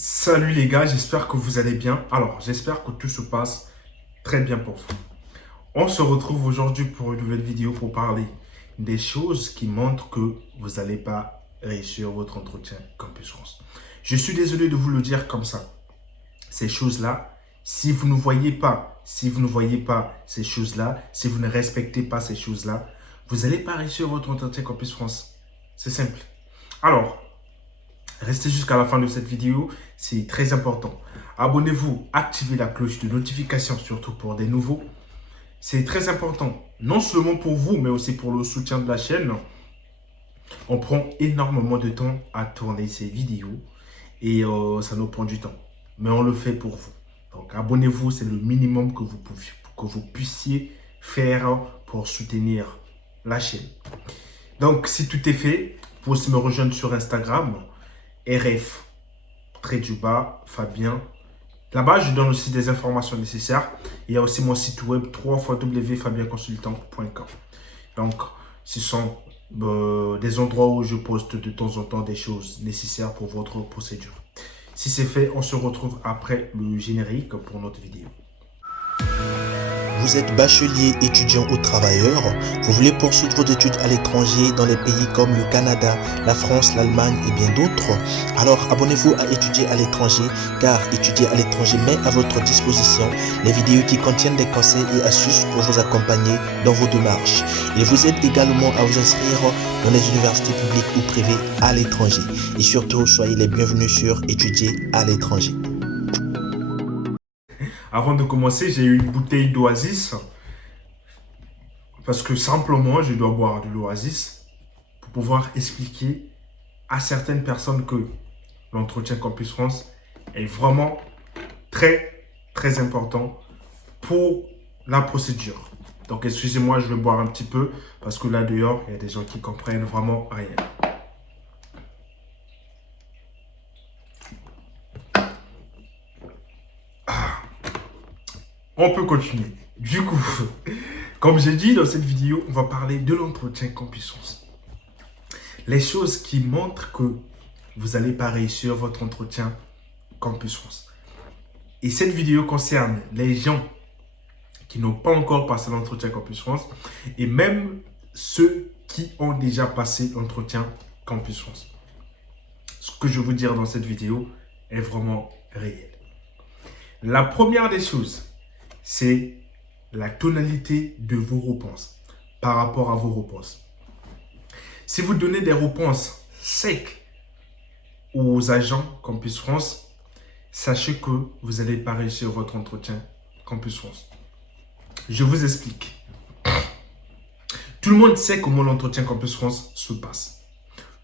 Salut les gars, j'espère que vous allez bien. Alors, j'espère que tout se passe très bien pour vous. On se retrouve aujourd'hui pour une nouvelle vidéo pour parler des choses qui montrent que vous n'allez pas réussir votre entretien Campus France. Je suis désolé de vous le dire comme ça. Ces choses-là, si vous ne voyez pas ces choses-là, si vous ne respectez pas ces choses-là, vous n'allez pas réussir votre entretien Campus France. C'est simple. Alors, restez jusqu'à la fin de cette vidéo, c'est très important. Abonnez-vous, activez la cloche de notification, surtout pour des nouveaux. C'est très important, non seulement pour vous, mais aussi pour le soutien de la chaîne. On prend énormément de temps à tourner ces vidéos et ça nous prend du temps. Mais on le fait pour vous. Donc abonnez-vous, c'est le minimum que vous puissiez faire pour soutenir la chaîne. Donc si tout est fait, vous pouvez aussi me rejoindre sur Instagram. RF, trait du bas, Fabien. Là-bas, je donne aussi des informations nécessaires. Il y a aussi mon site web www.fabienconsultant.com. Donc, ce sont des endroits où je poste de temps en temps des choses nécessaires pour votre procédure. Si c'est fait, on se retrouve après le générique pour notre vidéo. Vous êtes bachelier, étudiant ou travailleur, vous voulez poursuivre vos études à l'étranger dans les pays comme le Canada, la France, l'Allemagne et bien d'autres? Alors abonnez-vous à Étudier à l'étranger, car Étudier à l'étranger met à votre disposition les vidéos qui contiennent des conseils et astuces pour vous accompagner dans vos démarches. Il vous aide également à vous inscrire dans les universités publiques ou privées à l'étranger. Et surtout, soyez les bienvenus sur Étudier à l'étranger. Avant de commencer, j'ai eu une bouteille d'Oasis parce que simplement, je dois boire de l'Oasis pour pouvoir expliquer à certaines personnes que l'entretien Campus France est vraiment très important pour la procédure. Donc, excusez-moi, je vais boire un petit peu parce que là dehors, il y a des gens qui comprennent vraiment rien. On peut continuer. Du coup, comme j'ai dit dans cette vidéo, on va parler de l'entretien Campus France. Les choses qui montrent que vous n'allez pas réussir votre entretien Campus France. Et cette vidéo concerne les gens qui n'ont pas encore passé l'entretien Campus France et même ceux qui ont déjà passé l'entretien Campus France. Ce que je vais vous dire dans cette vidéo est vraiment réel. La première des choses, c'est la tonalité de vos réponses par rapport à vos réponses. Si vous donnez des réponses secs aux agents Campus France, sachez que vous n'allez pas réussir votre entretien Campus France. Je vous explique. Tout le monde sait comment l'entretien Campus France se passe.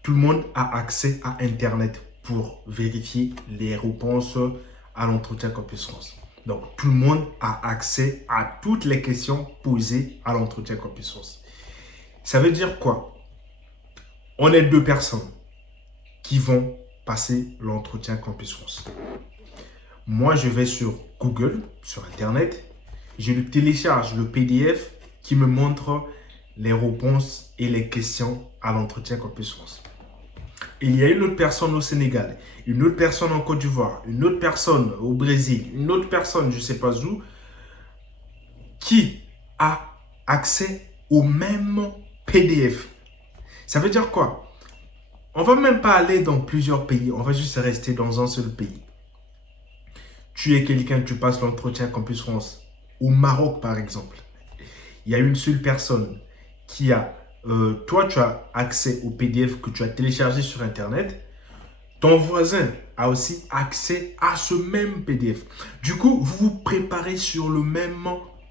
Tout le monde a accès à Internet pour vérifier les réponses à l'entretien Campus France. Donc, tout le monde a accès à toutes les questions posées à l'entretien Campus France. Ça veut dire quoi? On est deux personnes qui vont passer l'entretien Campus France. Moi, je vais sur Google, sur Internet, je le télécharge, le PDF qui me montre les réponses et les questions à l'entretien Campus France. Et il y a une autre personne au Sénégal, une autre personne en Côte d'Ivoire, une autre personne au Brésil, une autre personne, je ne sais pas où, qui a accès au même PDF. Ça veut dire quoi? On ne va même pas aller dans plusieurs pays, on va juste rester dans un seul pays. Tu es quelqu'un, tu passes l'entretien Campus France au Maroc par exemple. Il y a une seule personne qui a, toi tu as accès au PDF que tu as téléchargé sur Internet. Ton voisin a aussi accès à ce même PDF. Du coup, vous vous préparez sur le même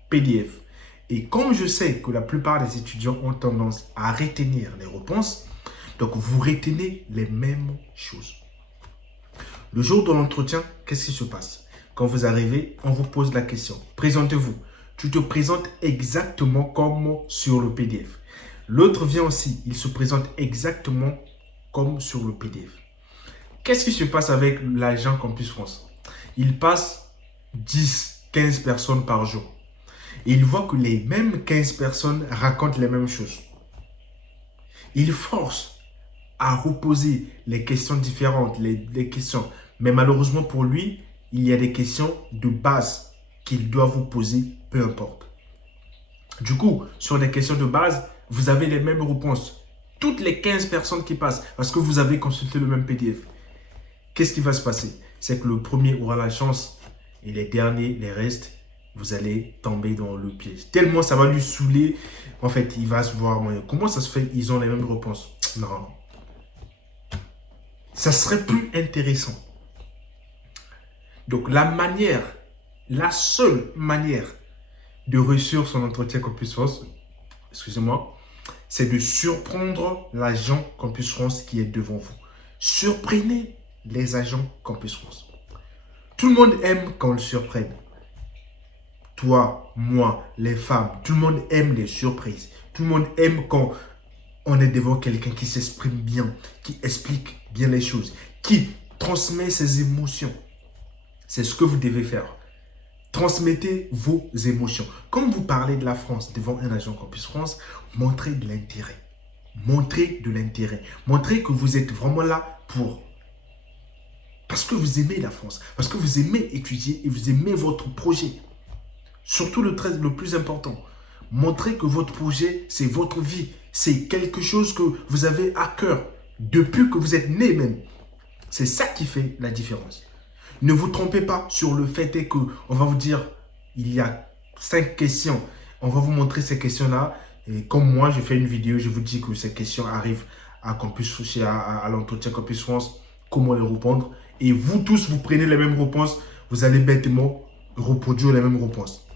PDF. Et comme je sais que la plupart des étudiants ont tendance à retenir les réponses, donc vous retenez les mêmes choses. Le jour de l'entretien, qu'est-ce qui se passe? Quand vous arrivez, on vous pose la question. Présentez-vous. Tu te présentes exactement comme sur le PDF. L'autre vient aussi, il se présente exactement comme sur le PDF. Qu'est-ce qui se passe avec l'agent Campus France? Il passe 10, 15 personnes par jour. Et il voit que les mêmes 15 personnes racontent les mêmes choses. Il force à reposer les questions différentes, les questions Mais malheureusement pour lui, il y a des questions de base qu'il doit vous poser, peu importe. Du coup, sur des questions de base, vous avez les mêmes réponses. Toutes les 15 personnes qui passent, parce que vous avez consulté le même PDF. Qu'est-ce qui va se passer? C'est que le premier aura la chance et les derniers, les restes, vous allez tomber dans le piège. Tellement ça va lui saouler. En fait, il va se voir, comment ça se fait qu'ils ont les mêmes réponses? Non. Ça serait plus intéressant. Donc, la seule manière de réussir son entretien Campus France, excusez-moi, c'est de surprendre l'agent Campus France qui est devant vous. Surprenez les agents Campus France. Tout le monde aime quand on le surprenne. Toi, moi, les femmes, tout le monde aime les surprises. Tout le monde aime quand on est devant quelqu'un qui s'exprime bien, qui explique bien les choses, qui transmet ses émotions. C'est ce que vous devez faire. Transmettez vos émotions. Quand vous parlez de la France devant un agent Campus France, montrez de l'intérêt. Montrez de l'intérêt. Montrez que vous êtes vraiment là pour. Parce que vous aimez la France. Parce que vous aimez étudier et vous aimez votre projet. Surtout le plus important. Montrez que votre projet, c'est votre vie. C'est quelque chose que vous avez à cœur. Depuis que vous êtes né même. C'est ça qui fait la différence. Ne vous trompez pas sur le fait que on va vous dire, il y a 5 questions. On va vous montrer ces questions-là. Et comme moi, je fais une vidéo, je vous dis que ces questions arrivent à l'entretien Campus France, comment les répondre. Et vous tous, vous prenez les mêmes réponses. Vous allez bêtement reproduire les mêmes réponses.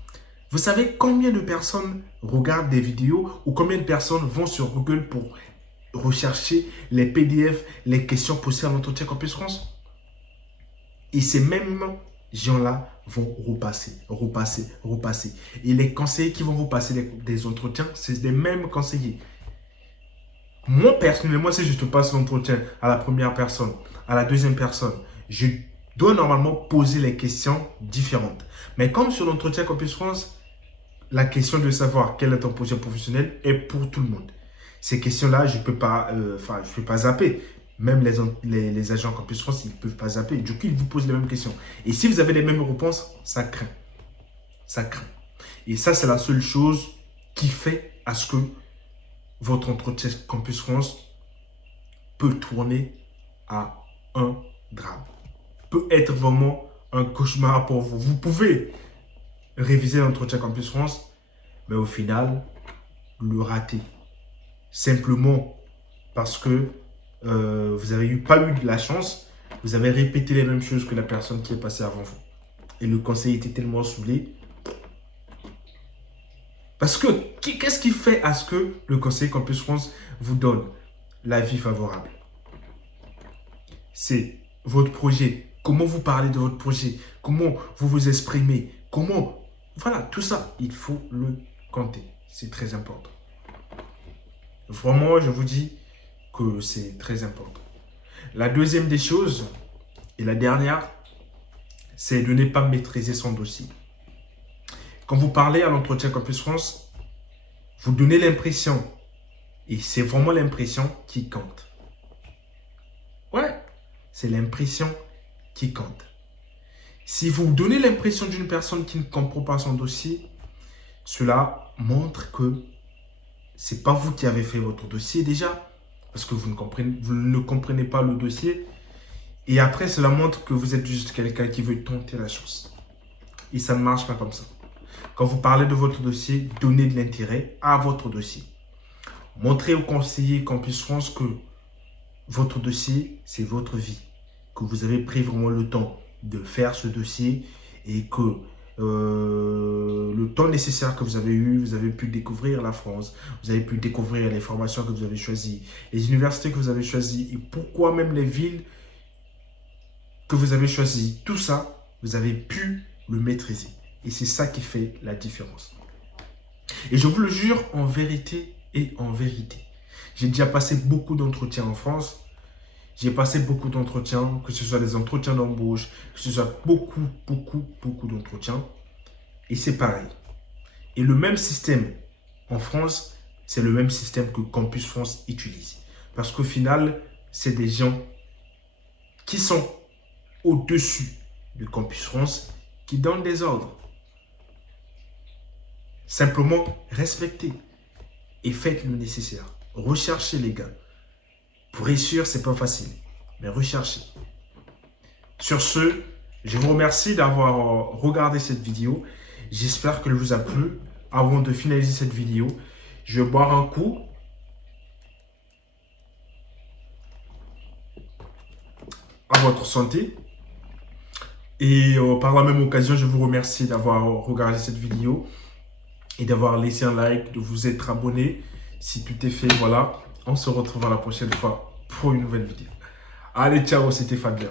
Vous savez combien de personnes regardent des vidéos ou combien de personnes vont sur Google pour rechercher les PDF, les questions posées à l'entretien Campus France? Et ces mêmes gens-là vont repasser. Et les conseillers qui vont vous passer des entretiens, c'est des mêmes conseillers. Moi, personnellement, si je te passe l'entretien à la première personne, à la deuxième personne, je dois normalement poser les questions différentes. Mais comme sur l'entretien Campus France, la question de savoir quel est ton projet professionnel est pour tout le monde. Ces questions-là, je ne peux pas zapper. Même les agents Campus France, ils ne peuvent pas zapper. Du coup, ils vous posent les mêmes questions. Et si vous avez les mêmes réponses, ça craint. Ça craint. Et ça, c'est la seule chose qui fait à ce que votre entretien Campus France peut tourner à un drame. Peut être vraiment un cauchemar pour vous. Vous pouvez réviser l'entretien Campus France, mais au final, le rater. Simplement parce que vous n'avez pas eu de la chance, vous avez répété les mêmes choses que la personne qui est passée avant vous. Et le conseiller était tellement saoulé. Parce que, qu'est-ce qui fait à ce que le conseiller Campus France vous donne l'avis favorable? C'est votre projet. Comment vous parlez de votre projet? Comment vous vous exprimez? Comment? Voilà, tout ça, il faut le compter. C'est très important. Vraiment, je vous dis que c'est très important. La deuxième des choses, et la dernière, c'est de ne pas maîtriser son dossier. Quand vous parlez à l'entretien Campus France, vous donnez l'impression, et c'est vraiment l'impression qui compte. Ouais, c'est l'impression qui compte. Si vous donnez l'impression d'une personne qui ne comprend pas son dossier, cela montre que ce n'est pas vous qui avez fait votre dossier déjà, parce que vous ne comprenez pas le dossier. Et après, cela montre que vous êtes juste quelqu'un qui veut tenter la chance. Et ça ne marche pas comme ça. Quand vous parlez de votre dossier, donnez de l'intérêt à votre dossier. Montrez au conseiller Campus France que votre dossier, c'est votre vie. Que vous avez pris vraiment le temps de faire ce dossier et que le temps nécessaire que vous avez eu, vous avez pu découvrir la France, vous avez pu découvrir les formations que vous avez choisies, les universités que vous avez choisies et pourquoi même les villes que vous avez choisies. Tout ça, vous avez pu le maîtriser. Et c'est ça qui fait la différence. Et je vous le jure, en vérité et en vérité. J'ai déjà passé beaucoup d'entretiens en France. J'ai passé beaucoup d'entretiens, que ce soit des entretiens d'embauche, que ce soit beaucoup d'entretiens. Et c'est pareil. Et le même système en France, c'est le même système que Campus France utilise. Parce qu'au final, c'est des gens qui sont au-dessus de Campus France qui donne des ordres. Simplement, respectez et faites le nécessaire. Recherchez les gars. Pour réussir, c'est pas facile, mais recherchez. Sur ce, je vous remercie d'avoir regardé cette vidéo. J'espère qu'elle vous a plu. Avant de finaliser cette vidéo, je vais boire un coup. À votre santé. Et par la même occasion, je vous remercie d'avoir regardé cette vidéo et d'avoir laissé un like, de vous être abonné. Si tout est fait, voilà. On se retrouve à la prochaine fois pour une nouvelle vidéo. Allez, ciao, c'était Fabien.